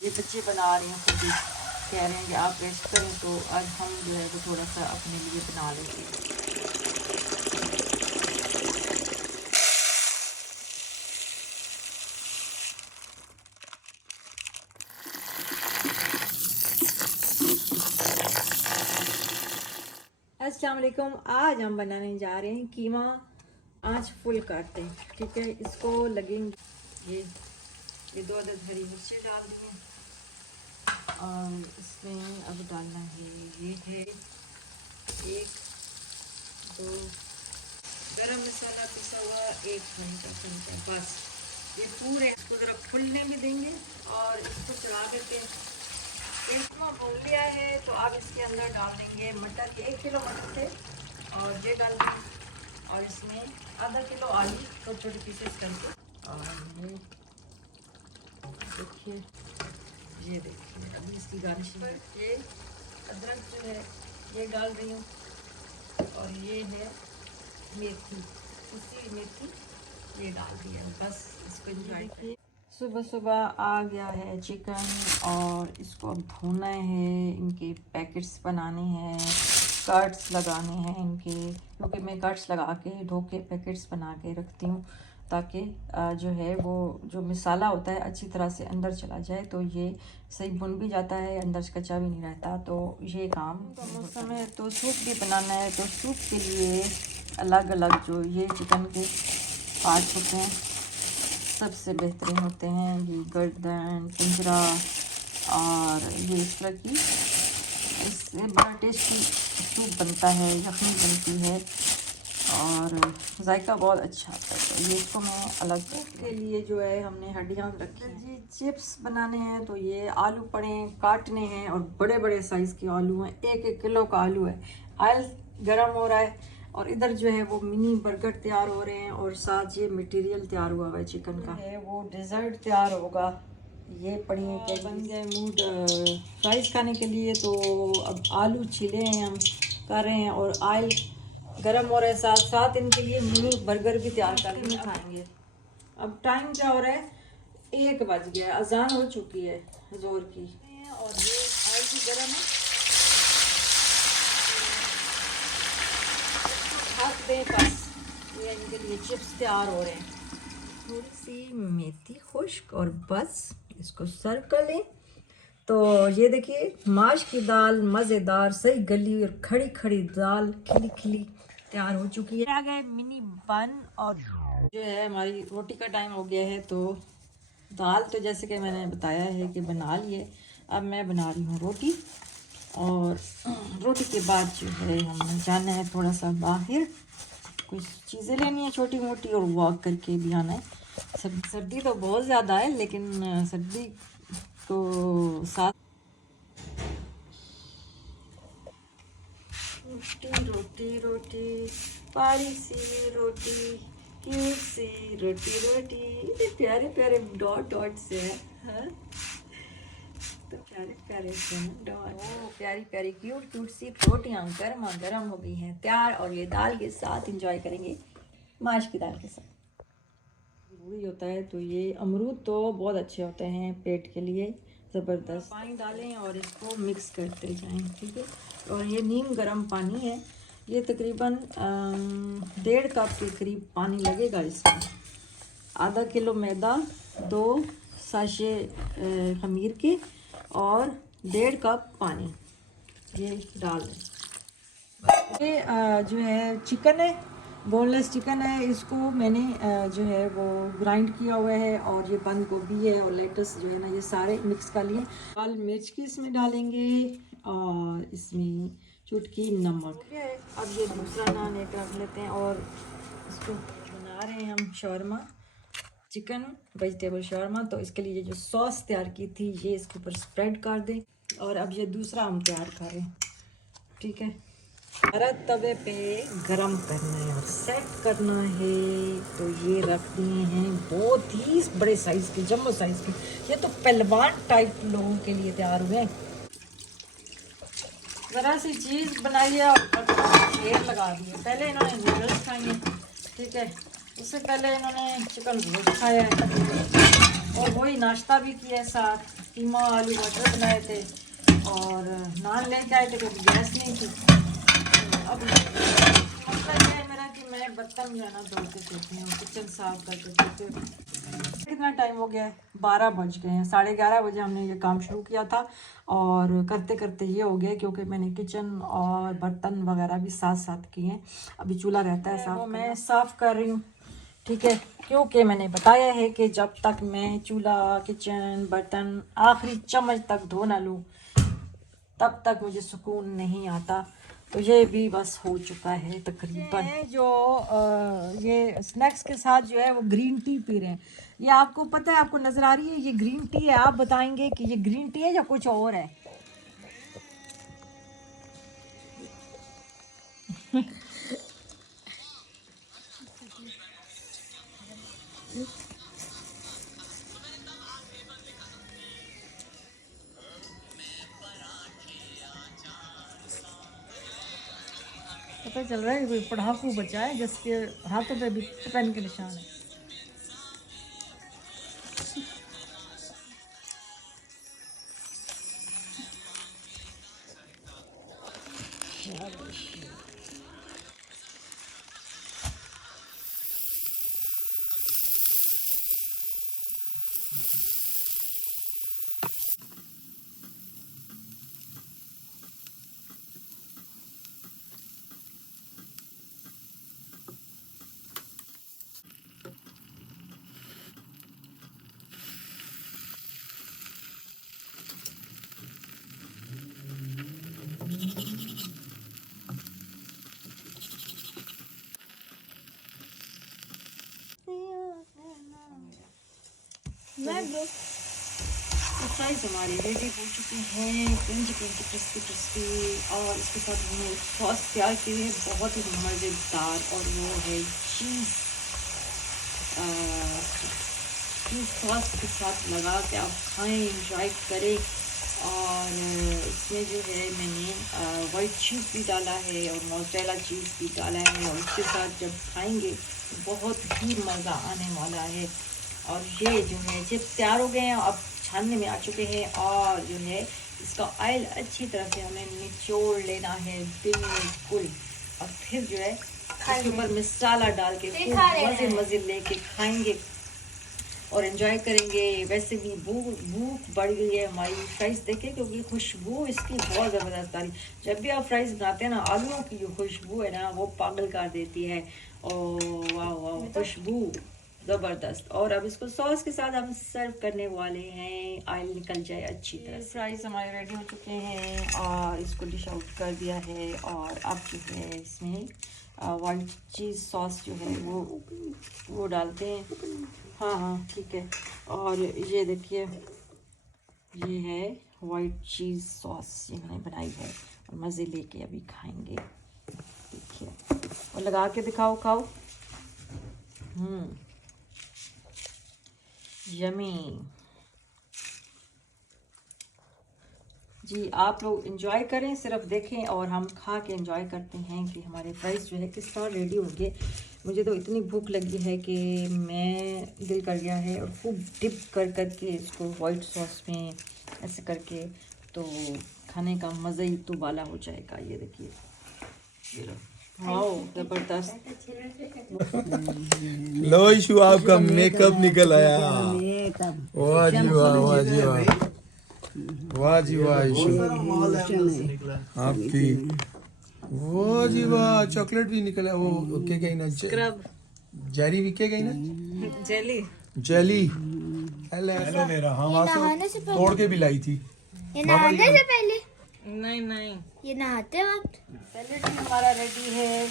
ये बच्चे बना रहे हैं, खुद ही कह रहे हैं कि आप रेस्ट करें, तो आज हम जो है वो थोड़ा सा अपने लिए बना लेंगे। अस्सलाम वालेकुम। आज हम बनाने जा रहे हैं कीमा। आँच फुल करते हैं, ठीक है। इसको लगेंगे ये 2 अदद हरी मिर्चें डाल दी हैं, और इसमें अब डालना है ये है 1 2 गरम मसाला पिसा हुआ, 1 चमचा, बस ये पूरे। इसको ज़रा फूलने भी देंगे और इसको चला करके इसमें भून लिया है। तो अब इसके अंदर डाल देंगे मटर, 1 किलो मटर थे और ये डाल देंगे, और इसमें आधा किलो आलू छोटे छोटे पीसेस करके, और ये देखिए अभी इसकी गार्निशिंग करके अदरक जो है ये डाल रही हूँ, और ये है मेथी, उसी मेथी ये डाल दिया, बस इसको एंजॉय करिए। सुबह सुबह आ गया है चिकन, और इसको अब भूनना है। इनके पैकेट्स बनाने हैं, कट्स लगाने हैं इनके, क्योंकि मैं कट्स लगा के धो के पैकेट्स बना के रखती हूँ, ताकि जो है वो जो मसाला होता है अच्छी तरह से अंदर चला जाए, तो ये सही भुन भी जाता है, अंदर से कच्चा भी नहीं रहता। तो ये काम तो मौसम है, तो सूप भी बनाना है। तो सूप के लिए अलग अलग जो ये चिकन के पार्ट्स होते हैं सबसे बेहतरीन होते हैं, ये गर्दन, पिंजरा, और ये इस तरह की, इससे बड़ा टेस्टी सूप बनता है, यखनी बनती है, और जायका बहुत अच्छा आता है। तो ये इसको मैं अलग के लिए जो है हमने हड्डियाँ रखी हैं जी। चिप्स बनाने हैं, तो ये आलू पड़े काटने हैं, और बड़े बड़े साइज़ के आलू हैं, 1-1 किलो का आलू है। ऑयल गर्म हो रहा है, और इधर जो है वो मिनी बर्गर तैयार हो रहे हैं, और साथ ये मटेरियल तैयार हुआ है चिकन का है, वो डेजर्ट तैयार होगा। ये पड़िए के बन गए मूड फ्राइज खाने के लिए। तो अब आलू छिले हैं, हम कर रहे हैं, और ऑयल गरम हो रहा है, साथ साथ इनके लिए मिनी बर्गर भी तैयार करके खाएंगे। अब टाइम क्या हो रहा है, 1 बज गया है, अजान हो चुकी है जोर की, और ये ऑयल भी गर्म है। ढक दें बस, ये इनके लिए चिप्स तैयार हो रहे हैं। थोड़ी सी मेथी खुश्क, और बस इसको सर्व कर लें। तो ये देखिए माश की दाल मज़ेदार, सही गली और खड़ी खड़ी दाल खिली खिली तैयार हो चुकी है। आ गए मिनी बन, और जो है हमारी रोटी का टाइम हो गया है। तो दाल तो जैसे कि मैंने बताया है कि बना लिए, अब मैं बना रही हूँ रोटी, और रोटी के बाद जो है हमने जाना है थोड़ा सा बाहर, कुछ चीज़ें लेनी है छोटी मोटी, और वॉक करके भी आना है। सर्दी तो बहुत ज़्यादा है, लेकिन सर्दी को साथ रोटी रोटी रोटी पारी सी रोटी, क्यूट सी रोटी रोटी, इतने प्यारे प्यारे डॉट डॉट से है, तो प्यारे प्यारे से डॉट, प्यारी प्यारी क्यूट क्यूट सी रोटियाँ गर्मा गर्म हो गई हैं तैयार, और ये दाल के साथ इंजॉय करेंगे, माश की दाल के साथ। ज़रूरी होता है, तो ये अमरूद तो बहुत अच्छे होते हैं पेट के लिए, ज़बरदस्त। पानी डालें और इसको मिक्स करते जाएं, ठीक है। और ये नीम गर्म पानी है, ये तकरीबन 1.5 कप के करीब पानी लगेगा इसमें। आधा किलो मैदा, 2 साशे खमीर के, और 1.5 कप पानी ये डाल दें। ये जो है चिकन है, बोनलेस चिकन है, इसको मैंने जो है वो ग्राइंड किया हुआ है, और ये बंद गोभी है और लेटस जो है ना, ये सारे मिक्स कर लिए। लाल मिर्च की इसमें डालेंगे, और इसमें चुटकी नमक। अब ये दूसरा नान एक रख लेते हैं, और इसको बना रहे हैं हम शौरमा, चिकन वेजिटेबल शौरमा। तो इसके लिए जो सॉस तैयार की थी ये इसके ऊपर स्प्रेड कर दें, और अब ये दूसरा हम तैयार कर रहे हैं, ठीक है। हरा तवे पे गरम करना है और सेट करना है। तो ये रख दिए हैं बहुत ही बड़े साइज़ के, जम्बो साइज़ के, ये तो पहलवान टाइप लोगों के लिए तैयार हुए हैं। ज़रा सी चीज़ बनाई है और शेर लगा दिए। पहले इन्होंने नूडल्स खाएंगे, ठीक है, उससे पहले इन्होंने चिकन रोस्ट खाया है, और वही नाश्ता भी किया है साथ, कीमा आलू मटर बनाए थे और नान लेके आए थे क्योंकि गैस नहीं थी। अब मसला ये है मेरा कि मैं बर्तन जो है ना धो के सोती हूँ, किचन साफ करके सोती हूँ। कितना टाइम हो गया है, 12 बज गए हैं। 11:30 बजे हमने ये काम शुरू किया था और करते करते ये हो गया क्योंकि मैंने किचन और बर्तन वगैरह भी साथ साथ किए हैं। अभी चूल्हा रहता है साफ, मैं साफ़ कर रही हूँ, ठीक है, क्योंकि मैंने बताया है कि जब तक मैं चूल्हा किचन बर्तन आखिरी चम्मच तक धो ना लूँ तब तक मुझे सुकून नहीं आता। तो ये भी बस हो चुका है तकरीबन। जो ये स्नैक्स के साथ जो है वो ग्रीन टी पी रहे हैं। ये आपको पता है, आपको नज़र आ रही है ये ग्रीन टी है, आप बताएंगे कि ये ग्रीन टी है या कुछ और है। पता चल रहा है कोई पढ़ाकू बचा है जिसके हाथों पे भी पेन के निशान है। फ्राइज हमारे रेडी हो चुके हैं, क्रंची क्रंची क्रिस्पी क्रिस्पी, और इसके साथ हमने सॉस तैयार की है बहुत ही मज़ेदार, और वो है चीज़ सॉस के साथ लगा के आप खाएं, इंजॉय करें। और इसमें जो है मैंने वाइट चीज़ भी डाला है और मोज़रेला चीज़ भी डाला है, और इसके साथ जब खाएंगे बहुत ही मज़ा आने वाला है। और ये जो है चिप्स तैयार हो गए हैं, अब छानने में आ चुके हैं, और जो है इसका ऑयल अच्छी तरह से हमें निचोड़ लेना है बिल्कुल, और फिर जो है इसके ऊपर मसाला डाल के खूब मज़े मज़े लेके खाएंगे और एंजॉय करेंगे। वैसे भी भूख बढ़ गई है हमारी फ्राइज़ देखे, क्योंकि खुशबू इसकी बहुत ज़बरदस्त आ रही। जब भी आप फ्राइज़ बनाते हैं ना, आलूओं की जो खुशबू है ना वो पागल कर देती है। ओ वाह वाह, खुशबू ज़बरदस्त। और अब इसको सॉस के साथ हम सर्व करने वाले हैं, ऑयल निकल जाए अच्छी तरह। फ्राइज़ हमारे रेडी हो चुके हैं और इसको डिश आउट कर दिया है, और अब जो है इसमें वाइट चीज़ सॉस जो है वो डालते हैं। हाँ हाँ ठीक है। और ये देखिए ये है वाइट चीज़ सॉस, ये मैंने बनाई है, और मज़े लेके अभी खाएंगे। देखिए और लगा के दिखाओ, खाओ। यमी जी, आप लोग एंजॉय करें, सिर्फ देखें और हम खा के एंजॉय करते हैं कि हमारे फ्राइज़ जो है किस तरह रेडी होंगे। मुझे तो इतनी भूख लगी है कि मैं दिल कर गया है, और खूब डिप कर करके इसको वाइट सॉस में ऐसे करके तो खाने का मज़ा ही तो वाला हो जाएगा। ये देखिए, ये लो, वाओ ज़बरदस्त। लो इशू, आपका मेकअप निकल आया। वाह जी वाह, वाह जी वाह, वाह जी वाह इशू आपकी, वाह जी वाह। चॉकलेट भी निकला, वो क्या कहीं ना, स्क्रब जेरी भी क्या कहीं ना, जेली जेली। हेलो मेरा, हाँ वहाँ से तोड़ के भी लाई थी। ये नहाने से पहले? नहीं, ये नहाते वक्त सैलेड भी हमारा रेडी है।